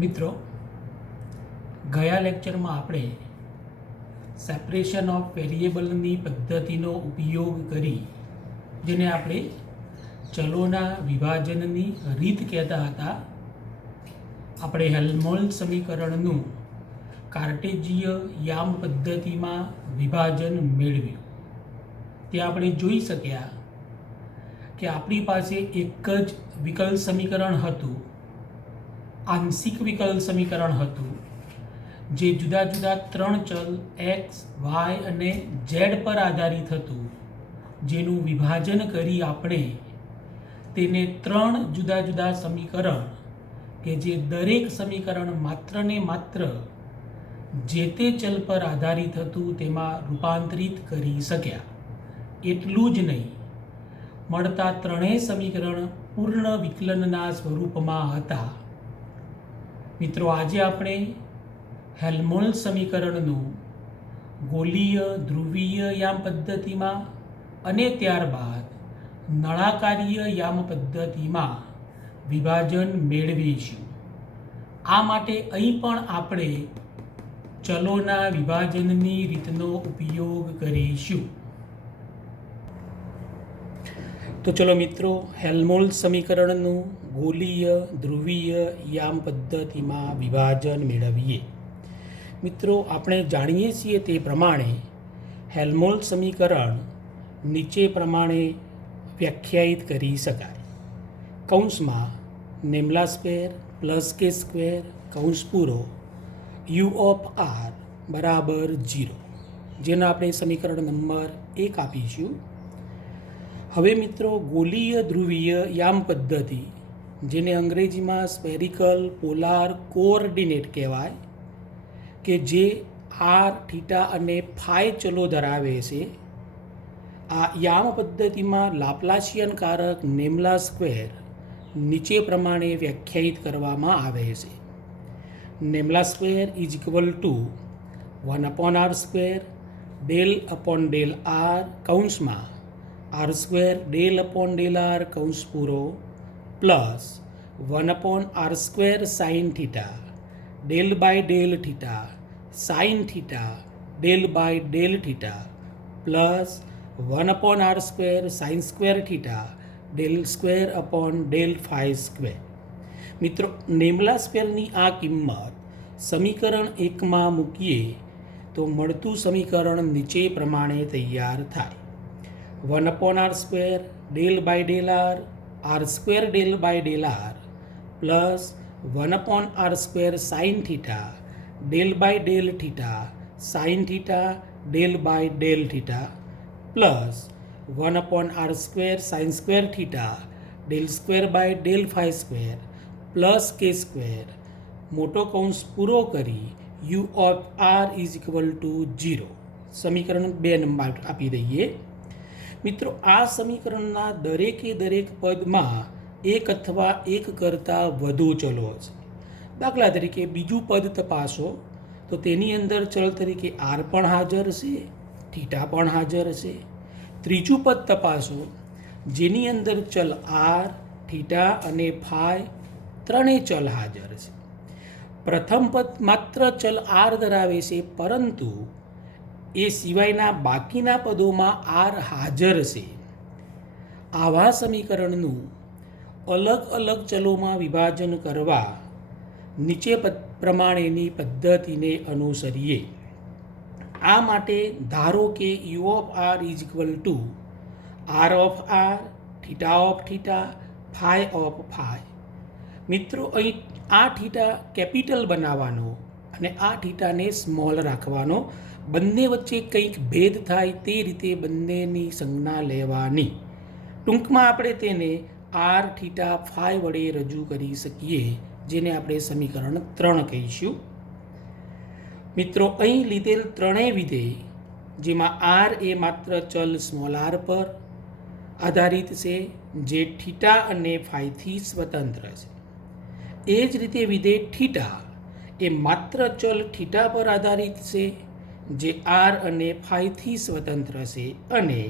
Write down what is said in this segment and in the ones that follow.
મિત્રો, ગયા લેક્ચરમાં આપણે સેપરેશન ઓફ વેરિયેબલની પદ્ધતિનો ઉપયોગ કરી, જેને આપણે ચલોના વિભાજનની રીત કહેતા હતા, આપણે હેલ્મહોલ્ટ્ઝ સમીકરણનું કાર્ટેજીય યામ પદ્ધતિમાં વિભાજન મેળવ્યું. ત્યાં આપણે જોઈ શક્યા કે આપણી પાસે એક જ વિકલ સમીકરણ હતું, આંશિક વિકલ સમીકરણ હતું, જે જુદા જુદા ત્રણ ચલ એક્સ, વાય અને ઝેડ પર આધારિત હતું, જેનું વિભાજન કરી આપણે તેને ત્રણ જુદા જુદા સમીકરણ કે જે દરેક સમીકરણ માત્ર ને માત્ર જે તે ચલ પર આધારિત હતું તેમાં રૂપાંતરિત કરી શક્યા. એટલું જ નહીં, મળતા ત્રણેય સમીકરણ પૂર્ણ વિકલનના સ્વરૂપમાં હતા. મિત્રો, આજે આપણે હેલ્મહોલ્ટ્ઝ સમીકરણનું ગોલીય ધ્રુવીય યામ પદ્ધતિમાં અને ત્યારબાદ નળાકારીય યામ પદ્ધતિમાં વિભાજન મેળવીશું. આ માટે અહીં પણ આપણે ચલોના વિભાજનની રીતનો ઉપયોગ કરીશું. તો ચલો મિત્રો, હેલ્મહોલ્ટ્ઝ સમીકરણનું ગોલીય ધ્રુવીય યામ પદ્ધતિમાં વિભાજન મેળવીએ. મિત્રો, આપણે જાણીએ છીએ તે પ્રમાણે હેલ્મહોલ્ટ્ઝ સમીકરણ નીચે પ્રમાણે વ્યાખ્યાયિત કરી શકાય. કૌંસમાં નેમલા સ્ક્વેર પ્લસ કે સ્ક્વેર કૌંસ પૂરો યુ ઓફ આર બરાબર 0, જેનો આપણે સમીકરણ નંબર 1 આપીશું. હવે મિત્રો, ગોલીય ધ્રુવીય યામ પદ્ધતિ, જેને અંગ્રેજીમાં સ્પેરિકલ પોલાર કોઓર્ડિનેટ કહેવાય, કે જે આર, થીટા અને ફાઈ ચલો ધરાવે છે, આ યામ પદ્ધતિમાં લાપ્લાસિયન કારક નેમલા સ્ક્વેર નીચે પ્રમાણે વ્યાખ્યાયિત કરવામાં આવે છે. Nabla square is equal to 1/r square del upon del R કૌંસમાં R square del upon del R કૌંસ પૂરો plus 1/r square sine theta del by del theta sine theta del by del theta plus 1/r square sine square theta del square upon del phi square. મિત્રો, nabla સ્ક્વેરની આ કિંમત સમીકરણ 1માં મૂકીએ તો મળતું સમીકરણ નીચે પ્રમાણે તૈયાર થાય. 1/r square del by del R square del by del R plus 1/r square sine theta del by del theta sine theta del by del theta plus 1/r square sine square theta del square by del phi square plus કે square મોટો કૌંસ પૂરો કરી U of R is equal to 0, સમીકરણ 2 number આપી દઈએ. મિત્રો, આ સમીકરણના દરેકે દરેક પદમાં એક અથવા એક કરતાં વધુ ચલો છે. દાખલા તરીકે બીજું પદ તપાસો તો તેની અંદર ચલ તરીકે આર પણ હાજર છે, થીટા પણ હાજર છે. ત્રીજું પદ તપાસો જેની અંદર ચલ આર, થીટા અને ફાઈ ત્રણેય ચલ હાજર છે. પ્રથમ પદ માત્ર ચલ આર ધરાવે છે, પરંતુ એ સિવાયના બાકીના પદોમાં આર હાજર છે. આવા સમીકરણનું અલગ અલગ ચલોમાં વિભાજન કરવા નીચે પ્રમાણેની પદ્ધતિને અનુસરીએ. આ માટે ધારો કે U of R is equal to R of R, theta of theta, phi of phi. મિત્રો, અહીં આ થીટા કેપિટલ બનાવવાનો અને આ થીટાને સ્મોલ રાખવાનો, બંને વચ્ચે કંઈક ભેદ થાય તે રીતે બંનેની સંજ્ઞા લેવાની. ટૂંકમાં આપણે તેને આર, થીટા, ફાઈ વડે રજૂ કરી શકીએ, જેને આપણે સમીકરણ 3 કહીશું. મિત્રો, અહીં લીધેલ ત્રણેય વિધેય, જેમાં આર એ માત્ર ચલ સ્મોલ આર પર આધારિત છે, જે થીટા અને ફાઈથી સ્વતંત્ર છે. એ જ રીતે વિધેય થીટા એ માત્ર ચલ થીટા પર આધારિત છે, જે આર અને ફાઈથી સ્વતંત્ર છે, અને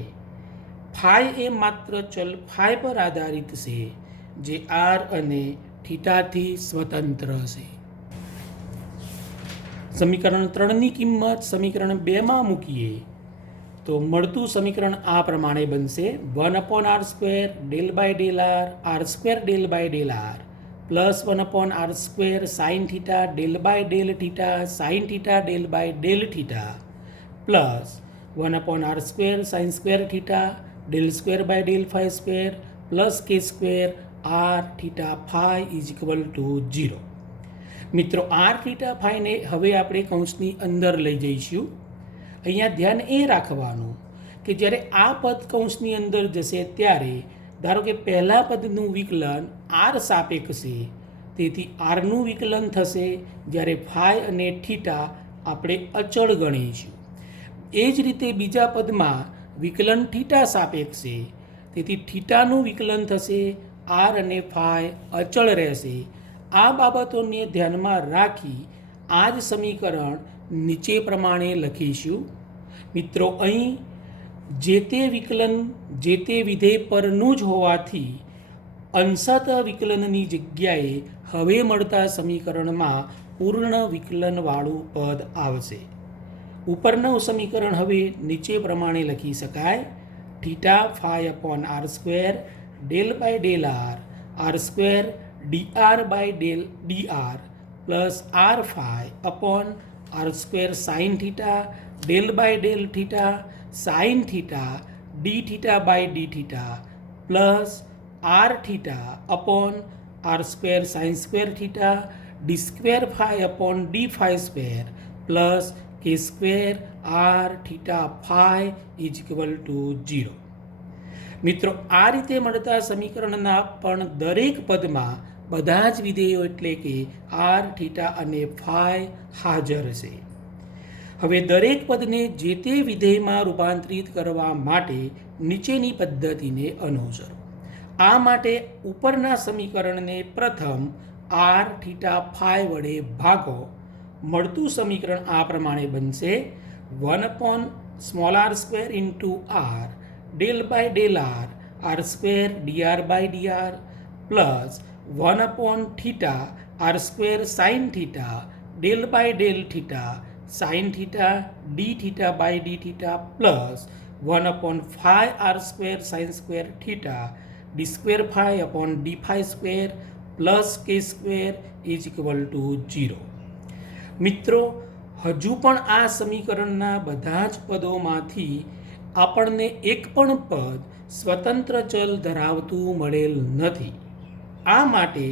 ફાઈ એ માત્ર ચલ ફાઈ પર આધારિત છે, જે આર અને થીટાથી સ્વતંત્ર છે. સમીકરણ 3ની કિંમત સમીકરણ 2માં મૂકીએ તો મળતું સમીકરણ આ પ્રમાણે બનશે 1/r² del by del R r² del by del R plus 1/r² sine theta del by del theta sine theta del by del theta plus 1/r² sine square theta del square by del phi square plus કે square R theta phi is equal to 0. મિત્રો R theta ફાઈને હવે આપણે કૌંસની અંદર લઈ જઈશું. અહીંયા ધ્યાન એ રાખવાનું કે જ્યારે આ પદ કૌંસની અંદર જશે ત્યારે ધારો કે પહેલા પદનું વિકલન આર સાપેક્ષે, તેથી આરનું વિકલન થશે જ્યારે ફાઈ અને થીટા આપણે અચળ ગણીશું. એ જ રીતે બીજા પદમાં વિકલન થીટા સાપેક્ષે, તેથી થીટાનું વિકલન થશે, આર અને ફાઈ અચળ રહેશે. આ બાબતોને ધ્યાનમાં રાખી આ જ સમીકરણ નીચે પ્રમાણે લખીશું. મિત્રો અહીં જે તે વિકલન જે તે વિધેય પરનું જ હોવાથી અંશત વિકલનની જગ્યાએ હવે મળતા સમીકરણમાં પૂર્ણ વિકલનવાળું પદ આવશે. ઉપરનું સમીકરણ હવે નીચે પ્રમાણે લખી શકાય: theta phi upon r² del by del R r² dr by del dr plus R phi upon r² sine theta del by del theta sine theta D theta by D theta plus R theta upon r² sine square theta D square phi upon D phi square plus કે square R theta phi is equal to 0. મિત્રો આ રીતે મળતા સમીકરણના પણ દરેક પદમાં બધા જ વિધેયો એટલે કે આર થીટા અને ફાઈ હાજર છે. હવે દરેક પદને જે તે વિધેયમાં રૂપાંતરિત કરવા માટે નીચેની પદ્ધતિને અનુસરો. આ માટે ઉપરના સમીકરણને પ્રથમ આર થીટા ફાઈ વડે ભાગો. મળતું સમીકરણ આ પ્રમાણે બનશે: 1/r² into R del by del R r² dr by dr plus 1/θ r² sine theta del by del theta sine theta D theta by D theta plus 1/φ r² sine square theta D square phi upon D phi square plus કે square is equal to 0. મિત્રો હજુ પણ આ સમીકરણના બધા જ પદોમાંથી આપણને એક પણ પદ સ્વતંત્ર ચલ ધરાવતું મળેલ નથી. આ માટે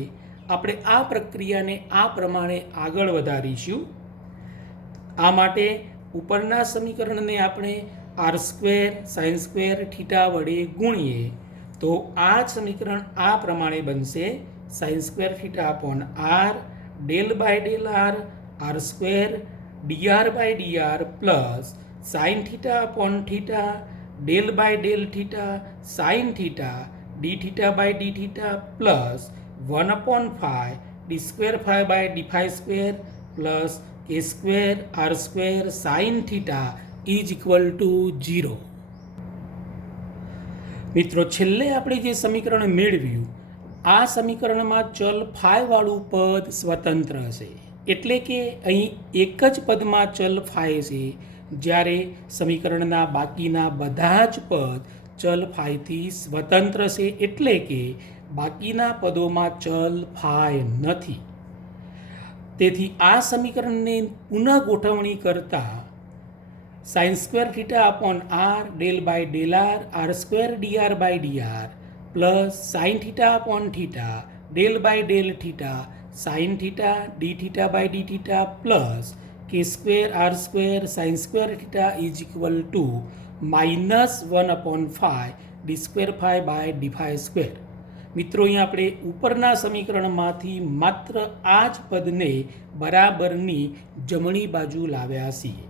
આપણે આ પ્રક્રિયાને આ પ્રમાણે આગળ વધારીશું. આ માટે ઉપરના સમીકરણને આપણે r² સાઇન સ્ક્વેર થીટા વડે ગુણીએ તો આ સમીકરણ આ પ્રમાણે બનશે: sine square theta upon R del by del R r² dr by dr plus sine theta upon theta del by del theta sine theta D theta by D theta plus 1/φ D square phi by D phi square plus કે square r² sine theta is equal to 0. મિત્રો છેલ્લે આપણે જે સમીકરણ મેળવ્યું આ સમીકરણમાં ચલ ફાઈ વાળું પદ સ્વતંત્ર છે, એટલે કે અહીં એક જ પદમાં ચલ ફાઈ છે, જ્યારે સમીકરણના બાકીના બધા જ પદ ચલ ફાઈથી સ્વતંત્ર છે, એટલે કે બાકીના પદોમાં ચલ ફાઈ નથી. તેથી આ સમીકરણને પુનઃ ગોઠવણી કરતા sine square theta upon R del by del r² dr by dr plus sine theta upon theta del by del theta sine theta D theta by D theta plus કે square r² sine square theta is equal to -1/φ D square phi by D phi square. મિત્રો અહીં આપણે ઉપરના સમીકરણમાંથી માત્ર આ જ પદને બરાબરની જમણી બાજુ લાવ્યા છીએ.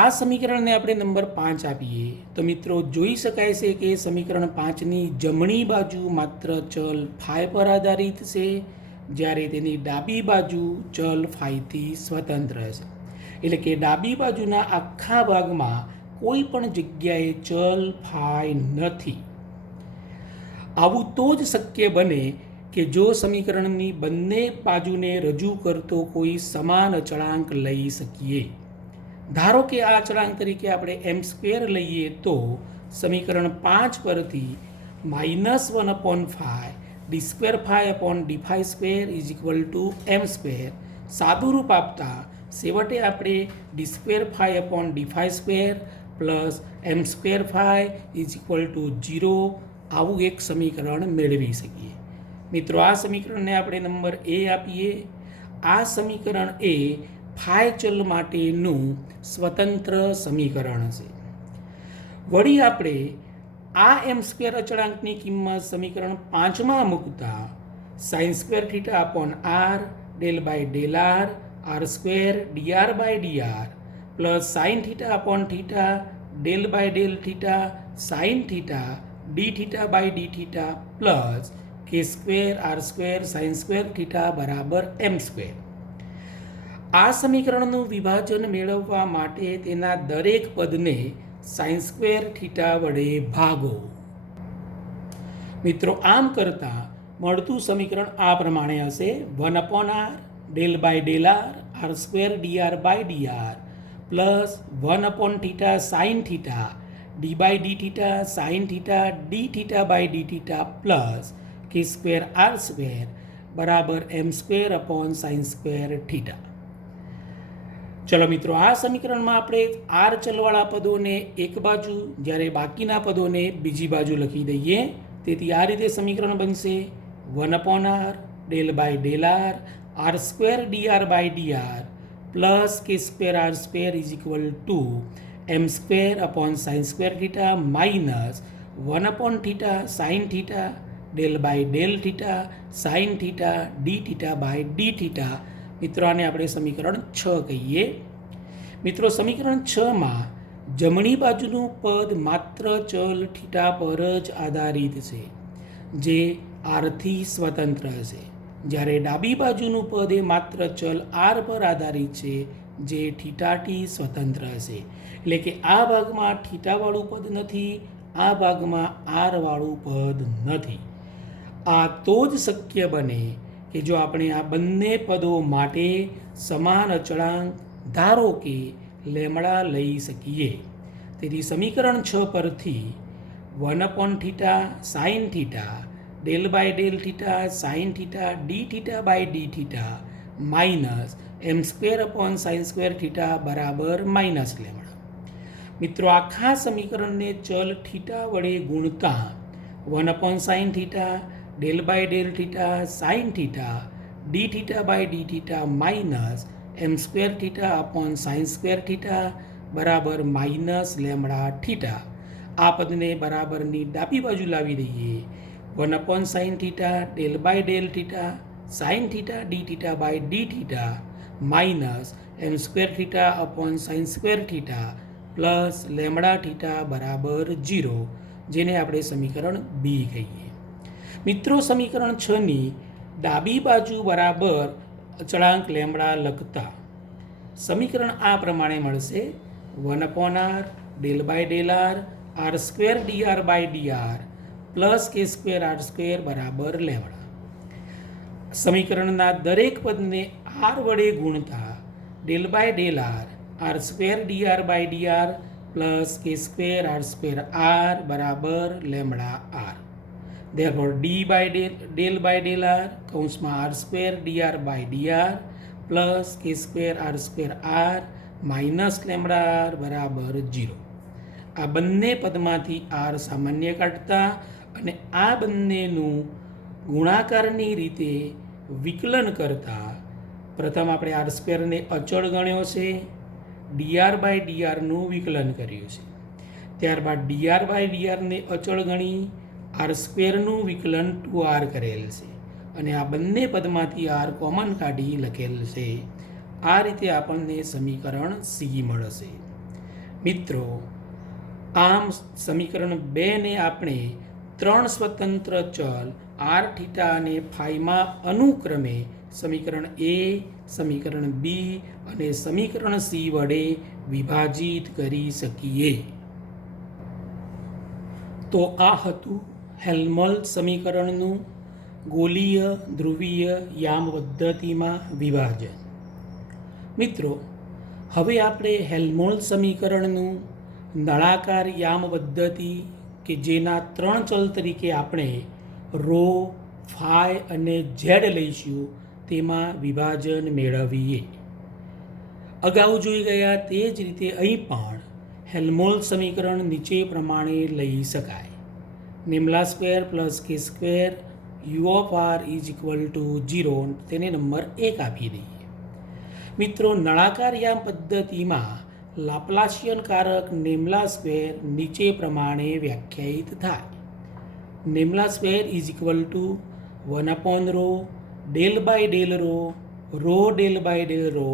આ સમીકરણને આપણે નંબર 5 આપીએ તો મિત્રો જોઈ શકાય છે કે સમીકરણ 5ની જમણી બાજુ માત્ર ચલ ફાઈ પર આધારિત છે, જ્યારે તેની ડાબી બાજુ ચલ ફાઈથી સ્વતંત્ર છે. એટલે કે ડાબી બાજુના આખા ભાગમાં કોઈ પણ જગ્યાએ ચલ ફાઈ નથી. આવું તો જ શક્ય બને કે જો સમીકરણની બંને બાજુને રજૂ કરતો કોઈ સમાન અચળાંક લઈ શકીએ. ધારો કે આ અચળાંક તરીકે આપણે m² લઈએ તો સમીકરણ 5 પરથી -1/5 d²φ/d² m² સાદુરૂપ આપતા છેવટે આપણે d²φ/d² પ્લસ m²φ 0 આવું એક સમીકરણ મેળવી શકીએ. મિત્રો, આ સમીકરણને આપણે નંબર A આપીએ. આ સમીકરણ એ ફાય ચલ માટેનું સ્વતંત્ર સમીકરણ છે. વળી આપણે આ m² અચળાંકની કિંમત સમીકરણ 5માં મૂકતા sin²θ/r del/r r² dr/dr plus sin θ/θ del/θ sin θ dθ/dθ plus k² r² sin² m². આ સમીકરણનું વિભાજન મેળવવા માટે તેના દરેક પદને sin² વડે ભાગો. મિત્રો, આમ કરતાં મળતું સમીકરણ આ પ્રમાણે હશે: 1/r del/r r² dr/dr plus 1/θ sin θ d/dθ sin θ dθ/dθ plus k² r² બરાબર m²/sin²θ. ચલો મિત્રો, આ સમીકરણમાં આપણે r ચલવાળા પદોને એક બાજુ જ્યારે બાકીના પદોને બીજી બાજુ લખી દઈએ. તેથી આ રીતે સમીકરણ બનશે: 1/r del/r r² dr/dr plus k² r² m²/sin²θ minus 1/θ sin θ del/θ sin θ dθ/dθ. મિત્રો, આને આપણે સમીકરણ 6 કહીએ. મિત્રો, સમીકરણ 6માં જમણી બાજુનું પદ માત્ર ચલ થીટા પર જ આધારિત છે, જે આરથી સ્વતંત્ર છે, જ્યારે ડાબી બાજુનું પદ એ માત્ર ચલ આર પર આધારિત છે, જે થીટાથી સ્વતંત્ર છે. એટલે કે આ ભાગમાં થીટાવાળું પદ નથી, આ ભાગમાં આરવાળું પદ નથી. આ તો જ શક્ય બને કે જો આપણે આ બંને પદો માટે સમાન અચળાંક ધારો કે લેમડા લઈ શકીએ. તેથી સમીકરણ 6 પરથી 1/θ sin θ del/θ sin θ dθ/dθ minus m²/sin²θ બરાબર માઇનસ લેમડા. મિત્રો, આખા સમીકરણને ચલ થીટા વડે ગુણતા 1/sin θ del/θ sin θ dθ/dθ minus m²θ/sin²θ બરાબર માઇનસ લેમડા થીટા. આ પદને બરાબરની ડાબી બાજુ લાવી દઈએ. 1/sin θ del/θ sin θ dθ/dθ minus m²θ/sin²θ plus lambda theta બરાબર 0, જેને આપણે સમીકરણ બી કહીએ. મિત્રો, સમીકરણ 6ની ડાબી બાજુ બરાબર અચળાંક લેમડા લખતા સમીકરણ આ પ્રમાણે મળશે: 1/r del/r r² dr/dr plus k² r² બરાબર લેમડા. સમીકરણના દરેક પદને r વડે ગુણતા del/r r² dr/dr plus k² r² r બરાબર લેમડા r. Therefore, del/r કૌંસમાં r² dr/dr plus k² r² r minus lambda r બરાબર 0. આ બંને પદમાંથી r સામાન્ય કાઢતા અને આ બંનેનું ગુણાકારની રીતે વિકલન કરતા પ્રથમ આપણે r² ને અચળ ગણ્યો છે, dr/drનું વિકલન કર્યું છે. ત્યારબાદ dr/dr ને અચળ ગણી r² નું વિકલન 2r કરેલ છે અને આ બંને પદમાંથી r કોમન કાઢી લખેલ છે. આ રીતે આપણને સમીકરણ સી મળશે. મિત્રો, આમ સમીકરણ 2 ને આપણે 3 સ્વતંત્ર ચલ આર થીટા અને ફાઈમાં અનુક્રમે સમીકરણ એ, સમીકરણ બી અને સમીકરણ સી વડે વિભાજિત કરી શકીએ. તો આ હતું હેલ્મહોલ્ટ્ઝ સમીકરણનું ગોલીય ધ્રુવીય યામ પદ્ધતિમાં વિભાજન. મિત્રો, હવે આપણે હેલ્મહોલ્ટ્ઝ સમીકરણનું નળાકાર યામ પદ્ધતિ કે જેના 3 ચલ તરીકે આપણે રો, ફાઈ અને ઝેડ લઈશું તેમાં વિભાજન મેળવીએ. અગાઉ જોઈ ગયા તે જ રીતે અહીં પણ હેલ્મહોલ્ટ્ઝ સમીકરણ નીચે પ્રમાણે લઈ શકાય. નિમ્લા સ્ક્વેર પ્લસ કે square U of R is equal to 0, તેને નંબર 1 આપી દઈએ. મિત્રો, નળાકાર યામ પદ્ધતિમાં લાપ્લાસિયન કારક નિમ્લા સ્ક્વેર નીચે પ્રમાણે વ્યાખ્યાયિત થાય. Nabla square is equal to 1 rho del by del rho del by del rho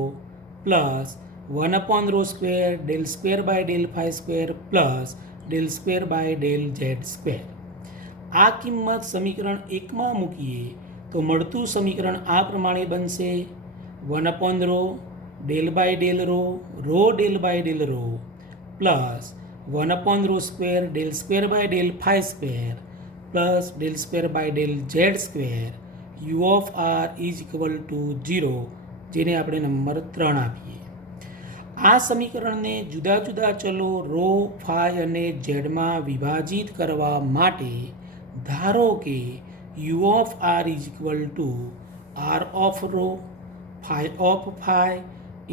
plus 1 rho square del square by del phi square plus del square by del Z square. આ કિંમત સમીકરણ 1માં મૂકીએ તો મળતું સમીકરણ આ પ્રમાણે બનશે: 1 rho del by del rho del by del rho plus 1 rho square del square by del phi square plus del square by del Z square U of R is equal to 0, જેને આપણે number 3 આપીએ. આ સમીકરણને જુદા જુદા ચલો row, phi અને ઝેડમાં વિભાજિત કરવા માટે ધારો કે U of R is equal to R of rho, phi of phi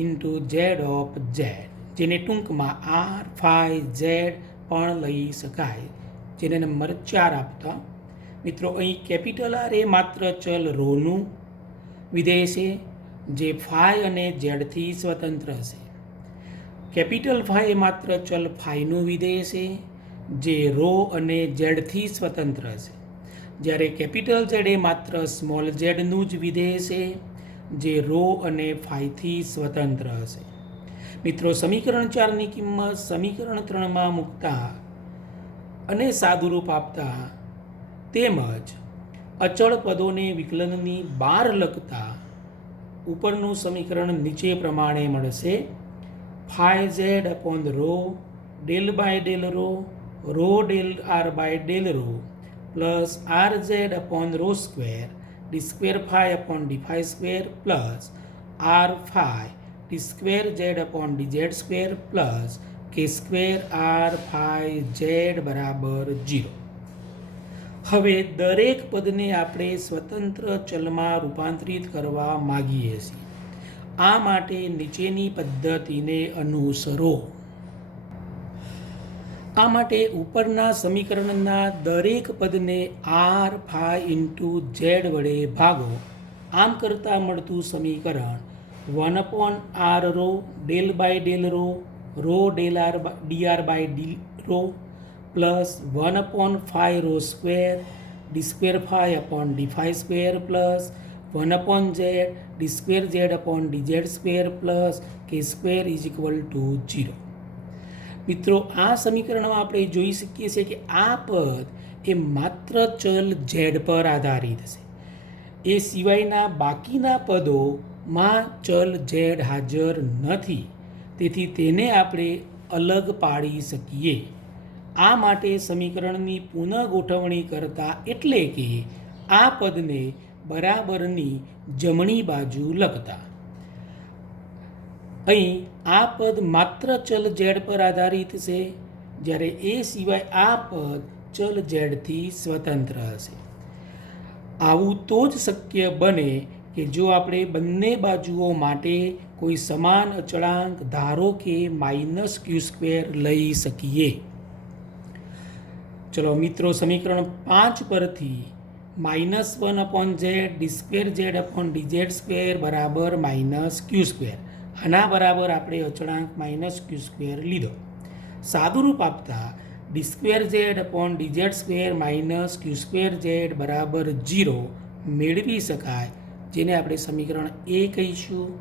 into Z of Z, જેને ટૂંકમાં આર, ફાઈ, ઝેડ પણ લઈ શકાય, જેને નંબર 4 આપતા. મિત્રો, અહીં કેપિટલ આર એ માત્ર ચલ રોનું વિધેય છે જે ફાઈ અને ઝેડથી સ્વતંત્ર છે. કેપિટલ ફાઈ એ માત્ર ચલ ફાઈનું વિધેય છે જે રો અને ઝેડથી સ્વતંત્ર છે, જ્યારે કેપિટલ ઝેડ એ માત્ર સ્મોલ ઝેડનું જ વિધેય છે જે રો અને ફાઈથી સ્વતંત્ર છે. મિત્રો, સમીકરણ 4ની કિંમત સમીકરણ 3માં મૂકતા અને સાદુરૂપ આપતા તેમજ અચળ પદોને વિકલનની બહાર લખતા ઉપરનું સમીકરણ નીચે પ્રમાણે મળશે: phi Z upon rho del by del rho del R by del rho plus R Z upon rho square D square phi upon D phi square plus R phi D square Z upon D Z square plus કે square R phi Z બરાબર 0. હવે દરેક પદને આપણે સ્વતંત્ર ચલમાં રૂપાંતરિત કરવા માગીએ છીએ. આ માટે નીચેની પદ્ધતિને અનુસરો. આ માટે ઉપરના સમીકરણના દરેક પદને આર, ફાઈ ઇન્ટુ ઝેડ વડે ભાગો. આમ કરતાં મળતું સમીકરણ 1/r rho del by del rho del R dr by D rho plus 1/5 rho square D square phi upon D phi square plus 1/z D square Z upon D Z square plus કે square is equal to 0. મિત્રો, આ સમીકરણમાં આપણે જોઈ શકીએ છીએ કે આ પદ એ માત્ર ચલ ઝેડ પર આધારિત છે. એ સિવાયના બાકીના પદોમાં ચલ ઝેડ હાજર નથી, તેથી તેને આપણે અલગ પાડી શકીએ. આ માટે સમીકરણની પુનઃગોઠવણી કરતા, એટલે કે આ પદને બરાબરની જમણી બાજુ લખતા, અહીં આ પદ માત્ર ચલ ઝેડ પર આધારિત છે, જ્યારે એ સિવાય આ પદ ચલ ઝેડથી સ્વતંત્ર હશે. આવું તો જ શક્ય બને કે જો આપણે બંને બાજુઓ માટે કોઈ સમાન અચળાંક, ધારો કે -q² લઈ શકીએ. ચલો મિત્રો, સમીકરણ 5 પરથી -1/z D square Z upon D Z square બરાબર -q². આના બરાબર આપણે અચળાંક -q² લીધો. સાદુરૂપ આપતા D square Z upon D Z square -q²z બરાબર 0 મેળવી શકાય, જેને આપણે સમીકરણ A કહીશું.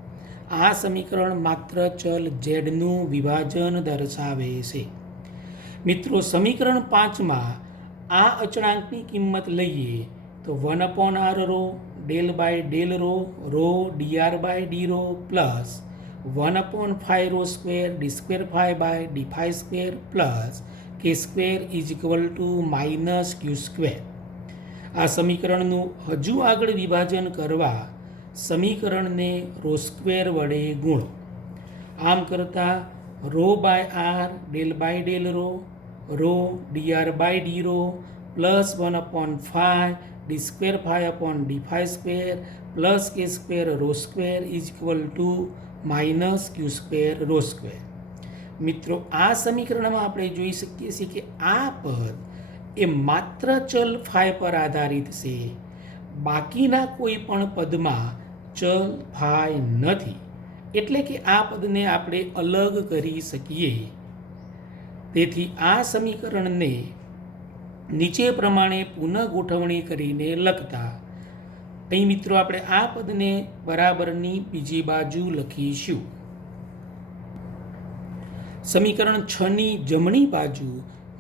આ સમીકરણ માત્ર ચલ ઝેડનું વિભાજન દર્શાવે છે. મિત્રો, સમીકરણ 5માં આ અચળાંકની કિંમત લઈએ તો 1/r rho del by del rho dr by D rho plus 1/5 rho square D square phi by D phi square plus કે square is equal to -q². આ સમીકરણનું હજુ આગળ વિભાજન કરવા સમીકરણને રો સ્ક્વેર વડે ગુણો. આમ કરતાં rho by r del by del rho dr by d plus 1/5 D square phi upon D phi square plus કે square rho square is equal to minus q square rho square. મિત્રો, આ સમીકરણમાં આપણે જોઈ શકીએ છીએ કે આ પદ એ માત્ર ચલ ફાઈ પર આધારિત છે. બાકીના કોઈ પણ પદમાં ચલ ફાઈ નથી, એટલે કે આ પદને આપણે અલગ કરી શકીએ. તેથી આ સમીકરણને નીચે પ્રમાણે પુનઃ ગોઠવણી કરીને લખતા અહીં મિત્રો આપણે આ પદને બરાબરની બીજી બાજુ લખીશું. સમીકરણ 6ની જમણી બાજુ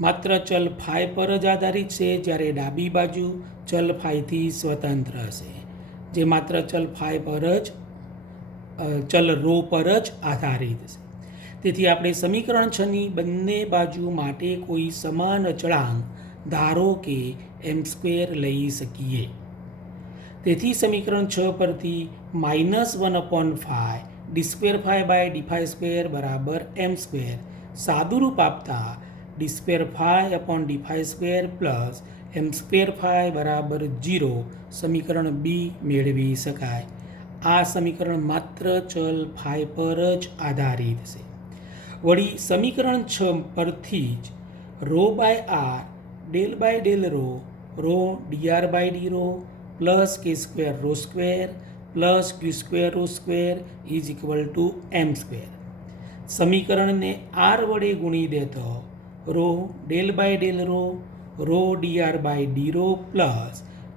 માત્ર ચલ ફાઈ પર જ આધારિત છે, જ્યારે ડાબી બાજુ ચલ ફાઈથી સ્વતંત્ર હશે, જે માત્ર ચલ ફાઈ પર જ ચલ રો પર જ આધારિત છે. તેથી આપણે સમીકરણ 6ની બંને બાજુ માટે કોઈ સમાન અચળાંક ધારો કે m² લઈ શકીએ. તેથી સમીકરણ 6 પરથી -1/5 D square phi by D phi square બરાબર m² સાદુરૂપ આપતા D square phi upon D phi square plus m² phi બરાબર 0 સમીકરણ બી મેળવી શકાય. આ સમીકરણ માત્ર ચલ ફાઈ પર જ આધારિત છે. વળી સમીકરણ 6 પરથી જ rho by r del by del rho dr by d plus કે square rho square plus q square rho square is equal to m². સમીકરણને આર વડે ગુણી દેતો rho del by del rho dr by d plus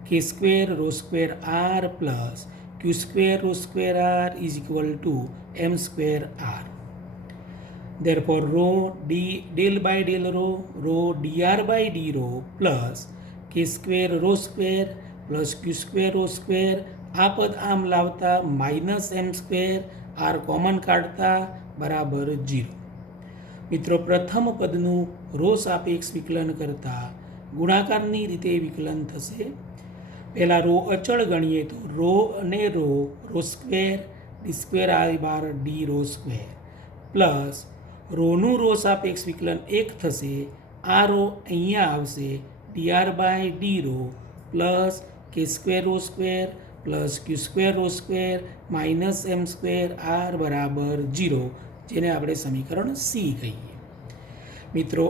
કે square rho square r plus q square rho square r is equal to m² r. Therefore, del by del ro dr by d plus k square rho square plus q square rho square આ પદ આમ લાવતા -m² R common કાઢતા બરાબર 0. મિત્રો, પ્રથમ પદનું row સાપેક્ષ વિકલન કરતાં ગુણાકારની રીતે વિકલન થશે. પહેલાં રો અચળ ગણીએ તો રો અને rho square D square i bar d rho square plus રોનું રો સાપેક્ષ વિકલન 1 થશે. આ રો અહીંયા આવશે dr બાય ડી પ્લસ કે square rho square plus q square rho square -m² r બરાબર 0, જેને આપણે સમીકરણ સી કહીએ. મિત્રો,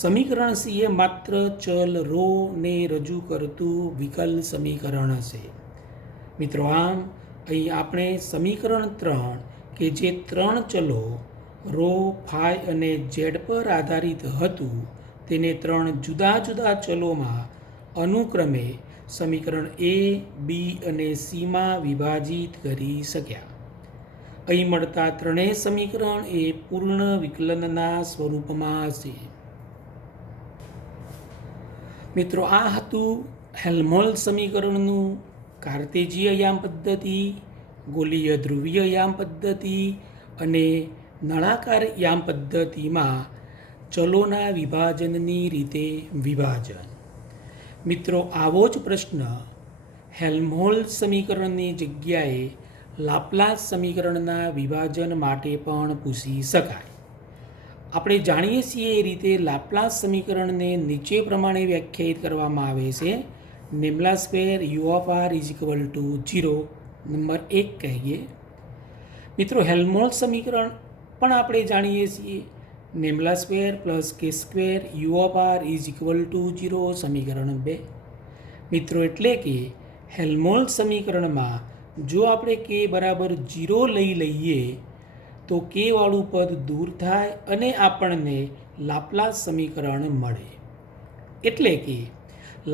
સમીકરણ સી એ માત્ર ચલ રો ને રજૂ કરતું વિકલ સમીકરણ છે. મિત્રો, આમ અહીં આપણે સમીકરણ 3 કે જે 3 ચલો રો ફાઈ અને ઝેડ પર આધારિત હતું તેને 3 જુદા જુદા ચલોમાં અનુક્રમે સમીકરણ એ, બી અને સીમાં વિભાજિત કરી શક્યા. અહીં મળતા ત્રણેય સમીકરણ એ પૂર્ણ વિકલનના સ્વરૂપમાં હશે. મિત્રો, આ હતું હેલ્મહોલ્ટ્ઝ સમીકરણનું કાર્તેજીય યામ પદ્ધતિ, ગોલીય ધ્રુવીય યામ પદ્ધતિ અને નળાકાર યામ પદ્ધતિમાં ચલોના વિભાજનની રીતે વિભાજન. મિત્રો, આવો જ પ્રશ્ન હેલ્મહોલ્ટ્ઝ સમીકરણની જગ્યાએ લાપ્લાસ સમીકરણના વિભાજન માટે પણ પૂછી શકાય. આપણે જાણીએ છીએ એ રીતે લાપ્લાસ સમીકરણને નીચે પ્રમાણે વ્યાખ્યાયિત કરવામાં આવે છે. ² u(r) = 0 નંબર 1 કહીએ. મિત્રો, હેલ્મહોલ્ટ્ઝ સમીકરણ પણ આપણે જાણીએ છીએ. ² પ્લસ કે સ્ક્વેર u(r) = 0 સમીકરણ 2. મિત્રો, એટલે કે હેલ્મહોલ્ટ્ઝ સમીકરણમાં જો આપણે k બરાબર 0 લઈએ તો k વાળું પદ દૂર થાય અને આપણને લાપ્લાસ સમીકરણ મળે. એટલે કે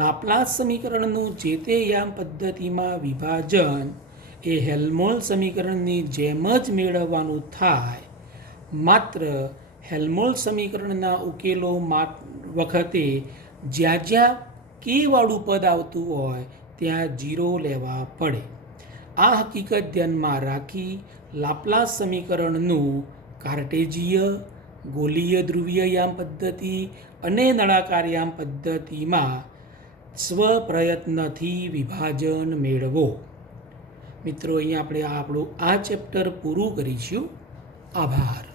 લાપ્લાસ સમીકરણનું જે તે યામ પદ્ધતિમાં વિભાજન એ હેલ્મહોલ્ટ્ઝ સમીકરણની જેમ જ મેળવવાનું થાય. માત્ર હેલ્મહોલ્ટ્ઝ સમીકરણના ઉકેલો વખતે જ્યાં જ્યાં k વાળું પદ આવતું હોય ત્યાં 0 લેવા પડે. આ હકીકત ધ્યાનમાં રાખી લાપ્લાસ સમીકરણનું કાર્ટેજીય, ગોલીય ધ્રુવીય યામ પદ્ધતિ અને નળાકાર યામ પદ્ધતિમાં સ્વપ્રયત્નથી વિભાજન મેળવો. મિત્રો, અહીંયા આપણે આપણું આ ચેપ્ટર પૂરું કરીશું. આભાર.